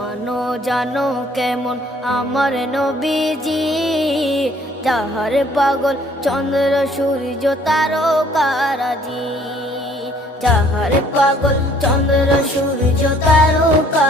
মানো জানো কেমন আমার নবীজি, যাহার পাগল চন্দ্র সূর্য তারকারাজি, যাহার পাগল চন্দ্র সূর্য তারকা